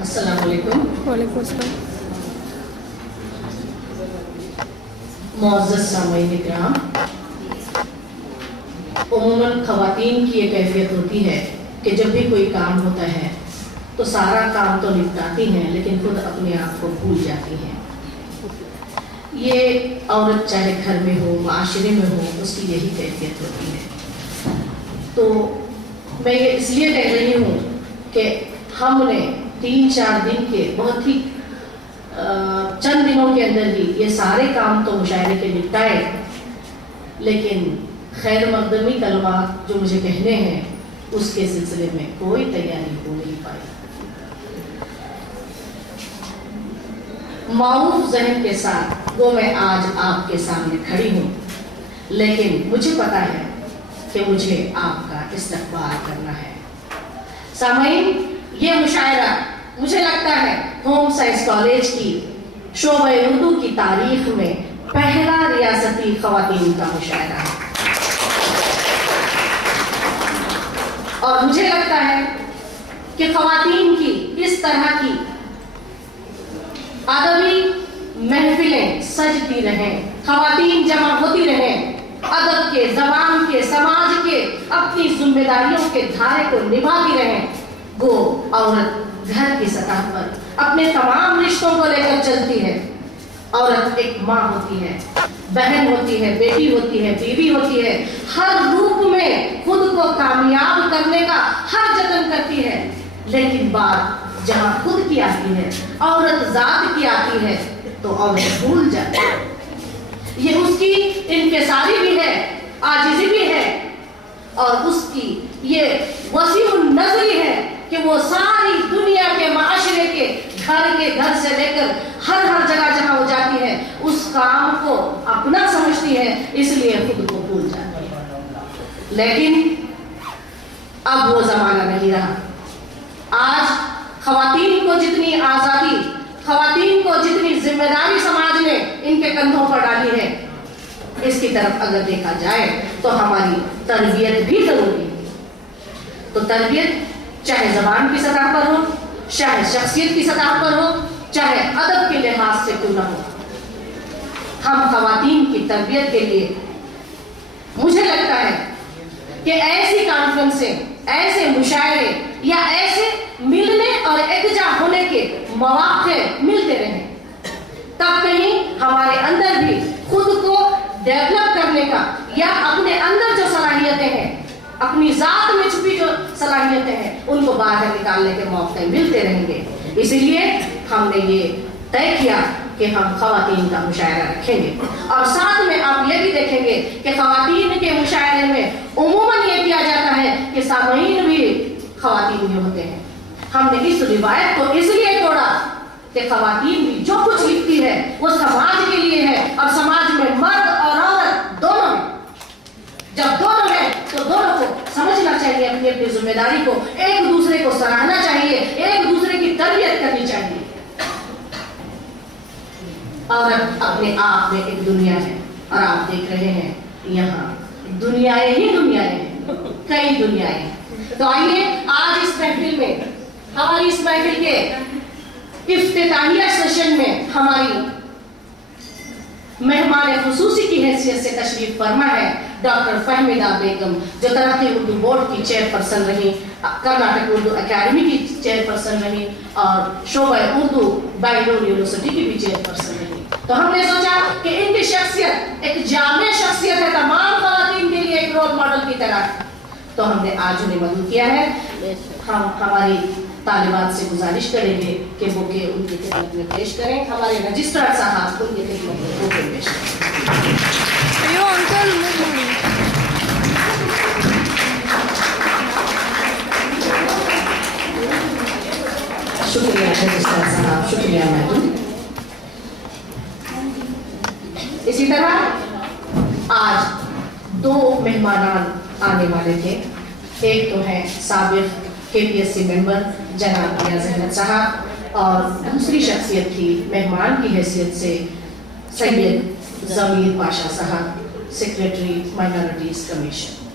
السلام علیکم. وعلیکم السلام. معزز سامعین کرام، عموماً خواتین کی یہ کیفیت ہوتی ہے کہ جب بھی کوئی کام ہوتا ہے تو سارا کام تو نپٹاتی ہیں لیکن خود اپنے آپ کو بھول جاتی ہیں. یہ عورت چاہے گھر میں ہو، معاشرے میں ہو، اس کی یہی کیفیت ہوتی ہے. تو میں یہ اس لیے کہہ رہی ہوں کہ ہم نے 3-4 دن کے بہت ہی چند دنوں کے اندر ہی یہ سارے کام تو مشاعرے کے نپٹائے، لیکن خیر مقدمی کلمات جو مجھے کہنے ہیں اس کے سلسلے میں کوئی تیاری ہو نہیں پائی. معروف ذہن کے ساتھ وہ میں آج آپ کے سامنے کھڑی ہوں، لیکن مجھے پتا ہے کہ مجھے آپ کا استقبال کرنا ہے. سامعین، یہ مشاعرہ مجھے لگتا ہے ہوم سائنس کالج کی شعبہ اردو کی تاریخ میں پہلا ریاستی خواتین کا مشاعرہ ہے، اور مجھے لگتا ہے کہ خواتین کی اس طرح کی ادبی محفلیں سجتی رہیں، خواتین جمع ہوتی رہیں، ادب کے، زبان کے، سماج کے اپنی ذمہ داریوں کے دھارے کو نبھاتی رہیں. وہ عورت گھر کی سطح پر اپنے تمام رشتوں کو لے کر چلتی ہے. عورت ایک ماں ہوتی ہے، بہن ہوتی ہے، بیٹی ہوتی ہے، بیوی ہوتی ہے، ہر روپ میں خود کو کامیاب کرنے کا ہر جتن کرتی ہے. لیکن بات جہاں خود کی آتی ہے، عورت ذات کی آتی ہے، تو عورت بھول جاتی ہے. یہ اس کی انکساری بھی ہے، عاجزی بھی ہے، اور اس کی یہ وسیع النظری ہے کہ وہ ساری دنیا کے معاشرے کے گھر سے لے کر ہر جگہ جہاں وہ جاتی ہے اس کام کو اپنا سمجھتی ہے، اس لیے خود کو بھول جاتی ہے. لیکن اب وہ زمانہ نہیں رہا. آج خواتین کو جتنی آزادی، خواتین کو جتنی ذمہ داری سماج نے ان کے کندھوں پر ڈالی ہے، اس کی طرف اگر دیکھا جائے تو ہماری تربیت بھی ضروری ہے. تو تربیت چاہے زبان کی سطح پر ہو، چاہے شخصیت کی سطح پر ہو، چاہے ادب کے لحاظ سے کیوں نہ ہو، ہم خواتین کی تربیت کے لیے مجھے لگتا ہے کہ ایسی کانفرنسیں، ایسے مشاعرے یا ایسے ملنے اور اکجا ہونے کے مواقع ملتے رہیں، تب کہیں ہمارے اندر بھی خود کو ڈیولپ کرنے کا یا اپنے اندر جو صلاحیتیں ہیں، اپنی ذات میں چھپی جو صلاحیتیں ہیں، ان کو باہر نکالنے کے موقع ملتے رہیں گے. اسی لیے ہم نے یہ طے کیا کہ ہم خواتین کا مشاعرہ رکھیں گے، اور ساتھ میں آپ یہ بھی دیکھیں گے کہ خواتین کے مشاعرے میں عموماً یہ کیا جاتا ہے کہ سامعین بھی خواتین ہی ہوتے ہیں. ہم نے اس روایت کو اس لیے توڑا کہ خواتین بھی جو کچھ لکھتی ہے وہ سماج کے لیے ہے، اور سماج میں مرد اور عورت دونوں ہیں. جب دونوں ہیں تو دونوں کو سمجھنا چاہیے اپنی اپنی ذمہ داری کو، ایک دوسرے کو سراہنا چاہیے، ایک دوسرے کی تربیت کرنی چاہیے. عورت اپنے آپ میں ایک دنیا ہے، اور آپ دیکھ رہے ہیں یہاں دنیائیں ہی دنیائیں ہیں، کئی دنیائیں. تو آئیے آج اس محفل میں، ہماری اس محفل کے افتتاحیہ سیشن میں ہماری مہمان خصوصی کی حیثیت سے تشریف فرما ہے ڈاکٹر فہمیدہ بیگم، جو ترقی اردو بورڈ کی چیئر پرسن رہی، کرناٹک اردو اکیڈمی کی چیئر پرسن رہی، اور شعبہ اردو بینگلور یونیورسٹی کی بھی چیئر پرسن رہی. تو ہم نے سوچا کہ ان کی شخصیت ایک جامع شخصیت ہے، تمام خواتین کے لیے ایک رول ماڈل کی طرح. تو ہم نے آج انہیں مدعو کیا ہے. ہم ہماری طالبات سے گزارش کریں گے کہ وہ کہ ان کی خدمت میں پیش کریں. ہمارے رجسٹرار صاحب ان کی خدمت میں وہ پیش کریں. شکریہ رجسٹرار صاحب، شکریہ میڈم. اسی طرح آج 2 مہمانان آنے والے تھے. ایک تو ہے سابق KPSC ممبر جناب ریاض احمد صاحب، اور دوسری شخصیت تھی مہمان کی حیثیت سے سید ضمیر پاشا صاحب، سیکریٹری مائنورٹیز کمیشن.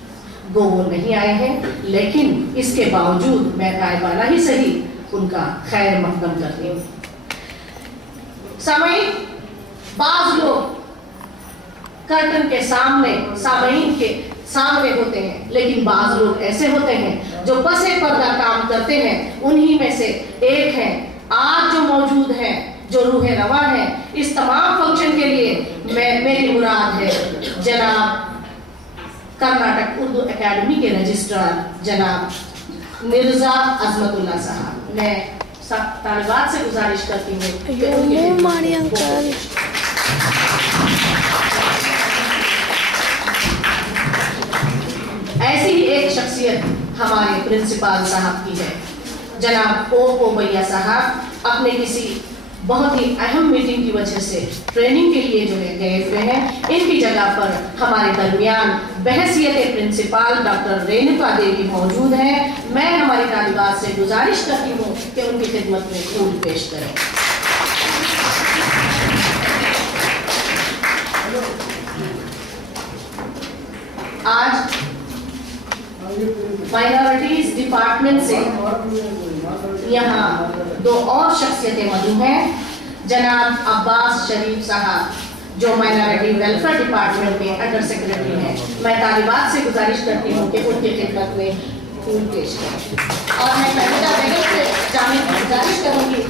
وہ نہیں آئے ہیں، لیکن اس کے باوجود میں غائبانہ ہی صحیح ان کا خیر مقدم کرتی ہوں۔ سامعین، بعض لوگ کرٹن کے سامنے سامعین کے سامنے ہوتے ہیں، لیکن بعض لوگ ایسے ہوتے ہیں جو پس پردہ کام کرتے ہیں۔ انہی میں سے ایک ہے آج جو موجود ہے، جو روح رواں ہے۔ اس تمام فنکشن کے لیے میری مراد ہے جناب کرناٹک اردو اکیڈمی کے رجسٹرار جناب مرزا عظمت اللہ صاحب۔ میں طالبات سے گزارش کرتی ہوں کہ ان کی ایسی ہی ایک شخصیت ہمارے پرنسپال صاحب کی ہے، جناب او بھیا صاحب اپنے کسی بہت ہی اہم میٹنگ کی وجہ سے ٹریننگ کے لیے جو ہے گئے ہوئے ہیں۔ ان کی جگہ پر ہمارے درمیان بحیثیت پرنسپال ڈاکٹر رینوکا دیوی موجود ہیں۔ میں ہماری طالبات سے گزارش کرتی ہوں کہ ان کی خدمت میں پھول پیش کریں۔ آج مائنورٹیز ڈپارٹمنٹ سے یہاں دو اور شخصیتیں موجود ہیں، جناب عباس شریف صاحب جو مائنورٹی ویلفیئر ڈپارٹمنٹ کے انڈر سیکرٹری ہیں۔ میں طالبات سے گزارش کرتی ہوں کہ ان کی خدمت میں پھول پیش کریں، اور میں مہندہ بیگم سے جانے کی گزارش کروں گی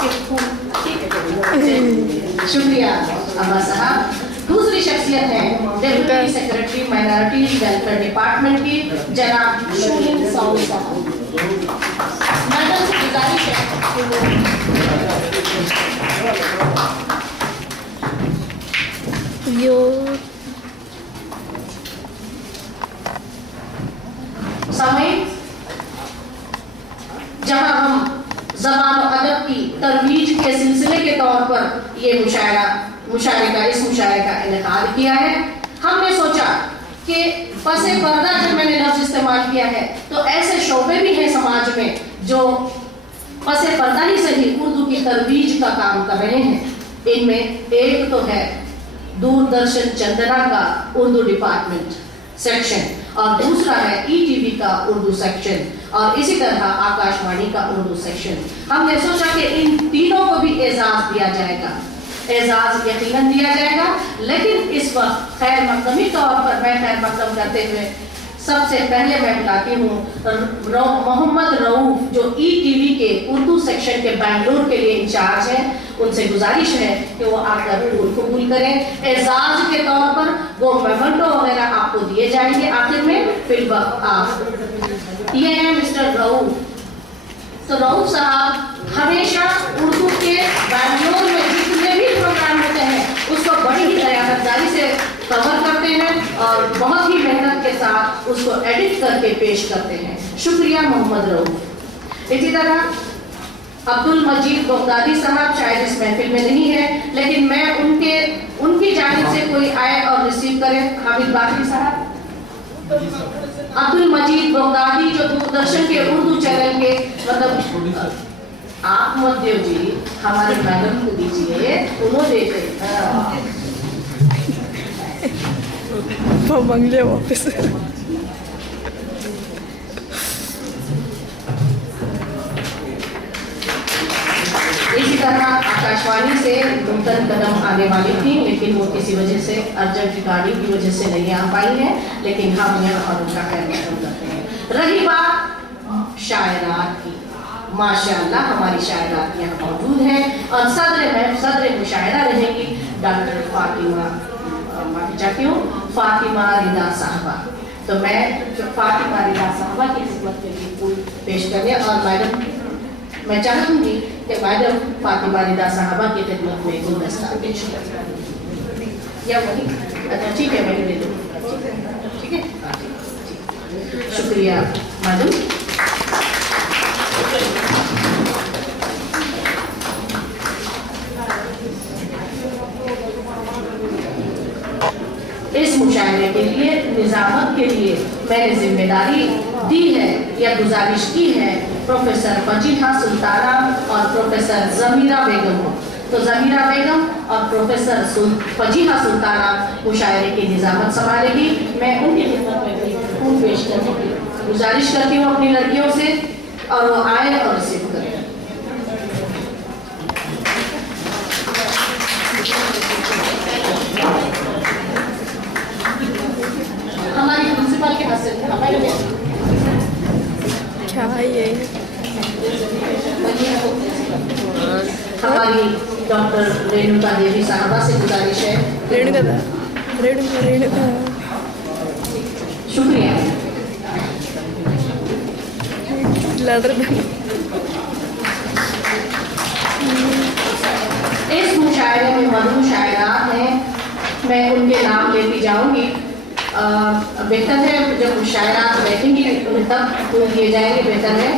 کہ پھول ٹھیک ہے۔ شکریہ عباس صاحب۔ دوسری شخصیت ہے deputy secretary minority welfare department کی جناب شولن ساؤ صاحب۔ میڈم سے گزارش ہے سامعین، جہاں ہم زبان و ادب کی ترویج کے سلسلے کے طور پر یہ مشاعرے کا انعقاد کیا ہے، ہم نے سوچا کہ پس پردہ جب میں نے لفظ استعمال کیا ہے تو ایسے شعبے بھی ہیں سماج میں جو پس پردہ ہی صحیح اردو کی ترویج کا کام کر رہے ہیں۔ ان میں ایک تو ہے دوردرشن چندنا کا اردو ڈپارٹمنٹ سیکشن، اور دوسرا ہے ای ٹی وی کا اردو سیکشن، اور اسی طرح آکاش وانی کا اردو سیکشن۔ ہم نے سوچا کہ ان تینوں کو بھی اعزاز دیا جائے گا، اعزاز یقیناً دیا جائے گا، لیکن اس وقت خیر مقدمی طور پر میں خیر مقدم کرتے ہوئے سب سے پہلے میں بلاتی ہوں محمد رؤوف جو ای ٹی وی کے اردو سیکشن کے بنگلور کے لیے انچارج ہیں۔ ان سے گزارش ہے کہ وہ آ کر پھول قبول کریں۔ اعزاز کے طور پر وہ میمنٹو وغیرہ آپ کو دیے جائیں گے آخر میں، فی الوقت آپ یہ ہیں مسٹر رؤوف۔ تو رؤوف صاحب ہمیشہ اردو کے بنگلور میں جتنے بھی پروگرام ہوتے ہیں اس کو بڑی ہی لیاقتداری سے کور کرتے ہیں اور بہت ہی محنت کے ساتھ اس کو ایڈٹ کر کے پیش کرتے ہیں۔ شکریہ محمد رؤوف۔ اسی طرح عبد المجید بغدادی صاحب شاید اس محفل میں نہیں ہے، لیکن میں ان کی جانب سے کوئی آئے اور ریسیو کرے۔ حامد باقری صاحب، عبد المجید بغدادی جو دوردرشن کے اردو چینل کے آپ مت دیو جی، ہمارے میڈم کو دیجیے، انہوں دیکھے منگلے واپس۔ اسی طرح آکاش وانی سے ممتن قدم آنے والی تھی، لیکن وہ کسی وجہ سے ارجنٹ ریکارڈنگ کی وجہ سے نہیں آ پائی ہے، لیکن ہم یہاں پر ان کا خیر مقدم کرتے ہیں۔ رہی بات شاعرات کی، ماشاءاللہ ہماری شاعرات یہاں موجود ہیں، اور صدر مشاعرہ رہے گی ڈاکٹر فاطمہ رضا صاحبہ۔ تو میں فاطمہ رضا صاحبہ کی خدمت میں بھی پھول پیش کرنے، اور میڈم میں چاہوں گی کہ میڈم فاطمہ رضا صاحبہ کی خدمت میں گلدستہ پیش کریں، یا وہی اچھا ٹھیک ہے، میں دے دوں، ٹھیک ہے، شکریہ میڈم۔ اس مشاعرے کے لیے نظامت کے لیے میں نے ذمہ داری دی ہے یا گزارش کی ہے پروفیسر فجیحہ سلطانہ اور پروفیسر ضمیرہ بیگم کو۔ تو ضمیرہ بیگم اور پروفیسر فجیحہ سلطانہ مشاعرے کی نظامت سنبھالے گی۔ میں ان کی خدمت میں پھول پیش کرنے کی گزارش کرتی ہوں اپنی لڑکیوں سے۔ اور وہ آئیں اور ریسیو کریں. ہماری پرنسپل کے ہاتھ سے کیا یہ ہماری ڈاکٹر رینوکا دیوی صاحبہ سے گزارش ہے. ریڑھکا شکریہ. اس مشاعرے میں مدعو شاعرات ہیں، میں ان کے نام لیتی جاؤں گی. بہتر ہے جب شاعرات بیٹھیں گی تب کیے جائیں گے. بہتر ہے،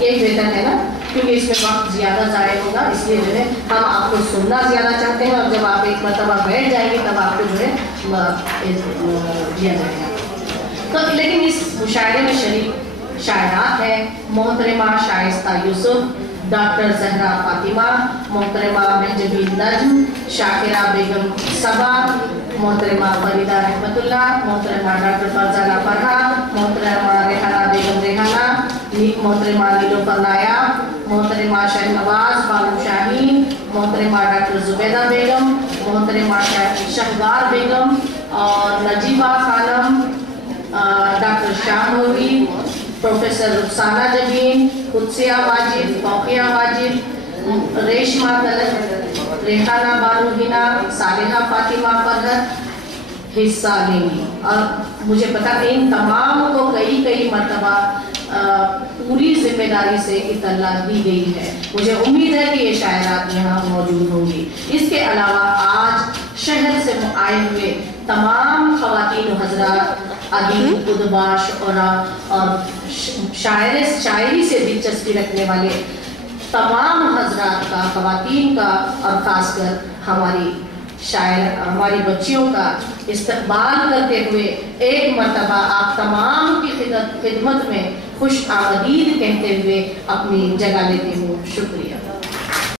یہی بہتر ہے نا، کیونکہ اس میں وقت زیادہ ضائع ہوگا. اس لیے جو ہے ہم آپ کو سننا زیادہ چاہتے ہیں، اور جب آپ ایک مرتبہ بیٹھ جائیں گے تب آپ کو جو ہے دیا جائے گا. تو لیکن اس مشاعرے میں شریک شاعرات ہیں محترمہ شائستہ یوسف، ڈاکٹر زہرا فاطمہ، محترمہ مہجبین نجم، شاکرہ بیگم صبا، محترمہ فریدہ رحمت اللہ، محترمہ ڈاکٹر فرزانہ فرحہ، محترمہ ریحانہ بیگم ریحانہ، محترمہ نیلوفر نایاب، محترمہ شہنواز بانو شاہین، محترمہ ڈاکٹر زبیدہ بیگم، محترمہ شہگار بیگم اور نجیبہ خانم، ڈاکٹر شاہ نوری، پروفیسر رخسانہ جبین، قدسیہ واجد، فوقیہ واجد، ریشمہ طلعت، ریحانہ بانو ہنا، صالحہ فاطمہ فرحت حصہ لیں گی. اور مجھے پتا کہ ان تمام کو کئی مرتبہ پوری ذمہ داری سے اطلاع دی گئی ہے. مجھے امید ہے کہ یہ شاعرات یہاں موجود ہوں گی. اس کے علاوہ آج شہر سے آئے ہوئے تمام خواتین و حضرات، ادیب، ادبا، شعراء اور شاعری سے دلچسپی رکھنے والے تمام حضرات کا، خواتین کا اور خاص کر ہماری بچیوں کا استقبال کرتے ہوئے ایک مرتبہ آپ تمام کی خدمت میں خوش آمدید کہتے ہوئے اپنی جگہ لیتی ہوں. شکریہ.